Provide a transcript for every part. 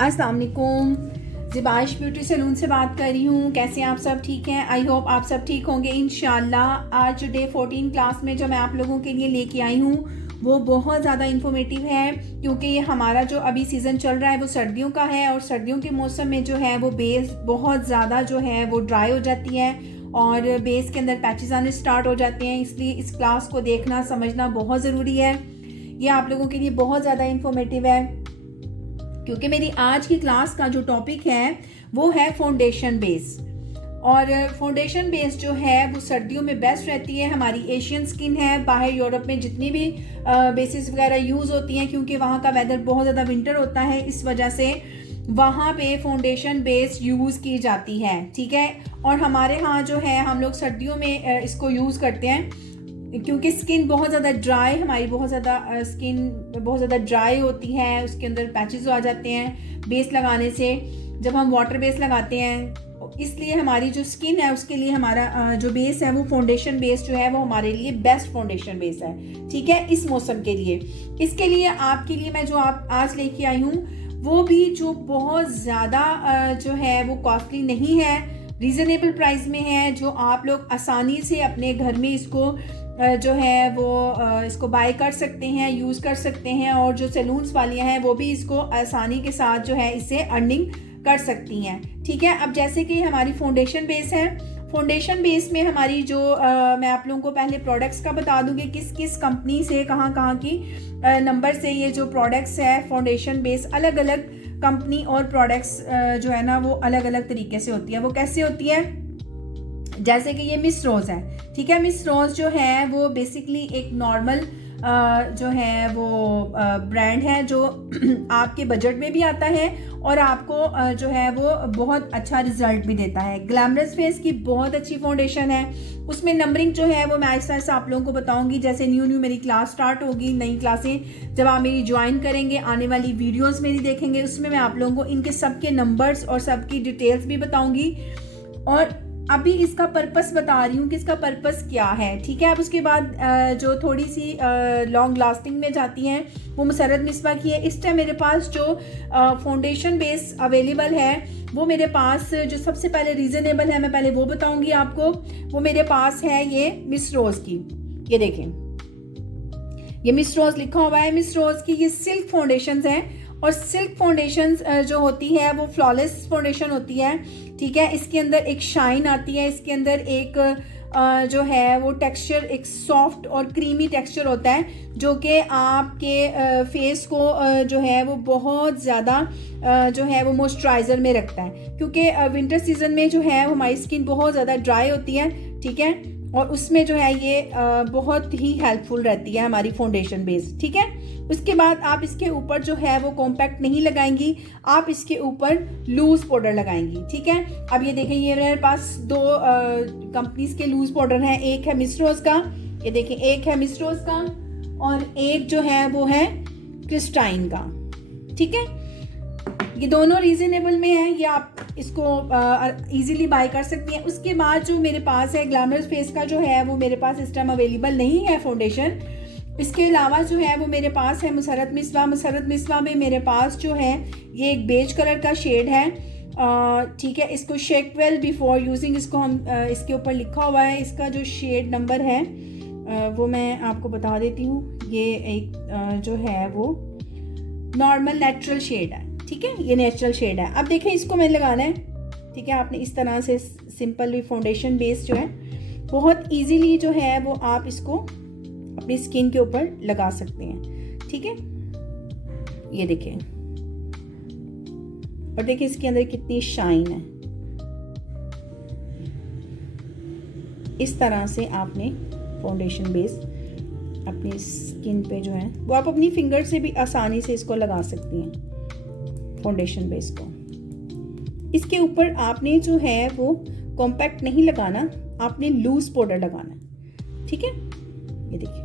अस्सलाम वालेकुम, ज़िबाइश beauty salon से बात कर रही हूँ। कैसे हैं आप सब? ठीक हैं। आई होप आप सब ठीक होंगे इंशाल्लाह। आज डे 14 क्लास में जो मैं आप लोगों के लिए लेके आई हूँ वो बहुत ज़्यादा इन्फॉर्मेटिव है, क्योंकि ये हमारा जो अभी सीज़न चल रहा है वो सर्दियों का है और सर्दियों के मौसम में जो है वो बेस बहुत ज़्यादा जो है वो ड्राई हो जाती है और बेस के अंदर पैचेस आने स्टार्ट हो जाते हैं। इसलिए इस क्लास को देखना समझना बहुत ज़रूरी है। ये आप लोगों के लिए बहुत ज़्यादा इन्फॉर्मेटिव है, क्योंकि मेरी आज की क्लास का जो टॉपिक है वो है फाउंडेशन बेस। और फाउंडेशन बेस जो है वो सर्दियों में बेस्ट रहती है। हमारी एशियन स्किन है, बाहर यूरोप में जितनी भी बेसिस वगैरह यूज़ होती हैं, क्योंकि वहाँ का वेदर बहुत ज़्यादा विंटर होता है, इस वजह से वहाँ पे फाउंडेशन बेस यूज़ की जाती है। ठीक है। और हमारे यहाँ जो है हम लोग सर्दियों में इसको यूज़ करते हैं, क्योंकि स्किन बहुत ज़्यादा ड्राई, हमारी बहुत ज़्यादा स्किन बहुत ज़्यादा ड्राई होती है, उसके अंदर पैचेस आ जाते हैं बेस लगाने से, जब हम वाटर बेस लगाते हैं। इसलिए हमारी जो स्किन है उसके लिए हमारा जो बेस है वो फाउंडेशन बेस जो है वो हमारे लिए बेस्ट फाउंडेशन बेस है। ठीक है, इस मौसम के लिए। इसके लिए आपके लिए मैं जो आप आज लेके आई हूँ वो भी जो बहुत ज़्यादा जो है वो कॉस्टली नहीं है, रीज़नेबल प्राइस में है, जो आप लोग आसानी से अपने घर में इसको जो है वो इसको बाय कर सकते हैं, यूज़ कर सकते हैं। और जो सैलून्स वालियाँ हैं वो भी इसको आसानी के साथ जो है इससे अर्निंग कर सकती हैं। ठीक है। अब जैसे कि हमारी फाउंडेशन बेस है, फाउंडेशन बेस में हमारी जो मैं आप लोगों को पहले प्रोडक्ट्स का बता दूंगी, किस किस कंपनी से कहाँ कहाँ की नंबर से ये जो प्रोडक्ट्स है फाउंडेशन बेस, अलग अलग कंपनी और प्रोडक्ट्स जो है ना वो अलग अलग तरीके से होती है। वो कैसे होती है? जैसे कि ये मिस रोज़ है। ठीक है। मिस रोज़ जो है वो बेसिकली एक नॉर्मल जो है वो ब्रांड है जो आपके बजट में भी आता है और आपको जो है वो बहुत अच्छा रिजल्ट भी देता है। ग्लैमरस फेस की बहुत अच्छी फाउंडेशन है। उसमें नंबरिंग जो है वो मैं ऐसा ऐसा आप लोगों को बताऊंगी। जैसे न्यू मेरी क्लास स्टार्ट होगी, नई क्लासें जब आप मेरी ज्वाइन करेंगे, आने वाली वीडियोस मेरी देखेंगे, उसमें मैं आप लोगों को इनके सबके नंबर्स और सबकी डिटेल्स भी बताऊंगी। और अभी इसका पर्पस बता रही हूँ कि इसका पर्पस क्या है। ठीक है। अब उसके बाद जो थोड़ी सी लॉन्ग लास्टिंग में जाती हैं वो मुसर्रत मिसबा की है। इस टाइम मेरे पास जो फाउंडेशन बेस अवेलेबल है वो मेरे पास जो सबसे पहले रीज़नेबल है, मैं पहले वो बताऊंगी आपको। वो मेरे पास है ये मिस रोज़ की, ये देखें, ये मिस रोज़ लिखा हुआ है। मिस रोज़ की ये सिल्क फाउंडेशंस हैं और सिल्क फाउंडेशंस जो होती है वो फ्लॉलेस फाउंडेशन होती है। ठीक है। इसके अंदर एक शाइन आती है, इसके अंदर एक जो है वो टेक्सचर, एक सॉफ्ट और क्रीमी टेक्सचर होता है, जो कि आपके फेस को जो है वो बहुत ज़्यादा जो है वो मॉइस्चराइज़र में रखता है, क्योंकि विंटर सीजन में जो है हमारी स्किन बहुत ज़्यादा ड्राई होती है। ठीक है। और उसमें जो है ये बहुत ही हेल्पफुल रहती है हमारी फाउंडेशन बेस। ठीक है। उसके बाद आप इसके ऊपर जो है वो कॉम्पैक्ट नहीं लगाएंगी, आप इसके ऊपर लूज पाउडर लगाएंगी। ठीक है। अब ये देखें, ये मेरे पास दो कंपनीज के लूज पाउडर हैं। एक है मिस रोज़ का, ये देखें, एक है मिस रोज़ का और एक जो है वो है क्रिस्टाइन का। ठीक है। ये दोनों रीजनेबल में है, ये आप इसको इजीली बाय कर सकती हैं। उसके बाद जो मेरे पास है ग्लैमरस फेस का जो है वो मेरे पास इस टाइम अवेलेबल नहीं है फाउंडेशन। इसके अलावा जो है वो मेरे पास है मुसर्रत मिसबा। मुसर्रत मिसबा में मेरे पास जो है ये एक बेज कलर का शेड है। ठीक है। इसको शेक वेल बिफोर यूजिंग, इसको हम इसके ऊपर लिखा हुआ है, इसका जो शेड नंबर है वो मैं आपको बता देती हूँ। ये एक जो है वो नॉर्मल नेचुरल शेड है। ठीक है। ये नेचुरल शेड है। अब देखें, इसको मैंने लगाना है। ठीक है। आपने इस तरह से सिंपल फाउंडेशन बेस जो है बहुत इजीली जो है वो आप इसको अपनी स्किन के ऊपर लगा सकते हैं। ठीक है। ये देखें, और देखिए इसके अंदर कितनी शाइन है। इस तरह से आपने फाउंडेशन बेस अपनी स्किन पे जो है वो आप अपनी फिंगर से भी आसानी से इसको लगा सकती हैं फाउंडेशन बेस को। इसके ऊपर आपने जो है वो कॉम्पैक्ट नहीं लगाना, आपने लूज पाउडर लगाना। ठीक है। ये देखिए,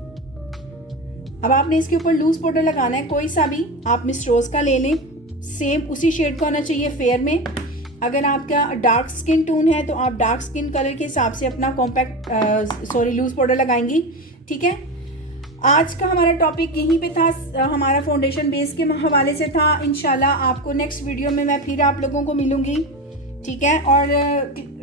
अब आपने इसके ऊपर लूज पाउडर लगाना है, कोई सा भी आप मिस रोज़ का ले लें, सेम उसी शेड का होना चाहिए फेयर में। अगर आपका डार्क स्किन टोन है तो आप डार्क स्किन कलर के हिसाब से अपना कॉम्पैक्ट लूज पाउडर लगाएंगी। ठीक है। आज का हमारा टॉपिक यहीं पे था, हमारा फाउंडेशन बेस के हवाले से था। इंशाल्लाह आपको नेक्स्ट वीडियो में मैं फिर आप लोगों को मिलूँगी, ठीक है। और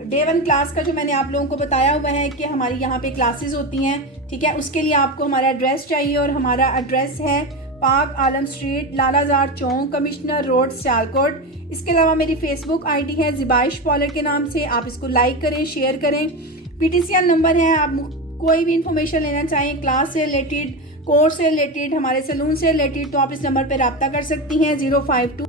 डे 1 क्लास का जो मैंने आप लोगों को बताया हुआ है कि हमारी यहाँ पे क्लासेस होती हैं, ठीक है। उसके लिए आपको हमारा एड्रेस चाहिए और हमारा एड्रेस है पाक आलम स्ट्रीट, लालाजार चौक, कमिश्नर रोड, सियालकोट। इसके अलावा मेरी फेसबुक आईडी है ज़िबाइश पॉलर के नाम से, आप इसको लाइक करें, शेयर करें। PTCR नंबर है, आप कोई भी इंफॉर्मेशन लेना चाहें क्लास से रिलेटेड, कोर्स से रिलेटेड, हमारे सैलून से रिलेटेड, तो आप इस नंबर पर रब्ता कर सकती हैं 052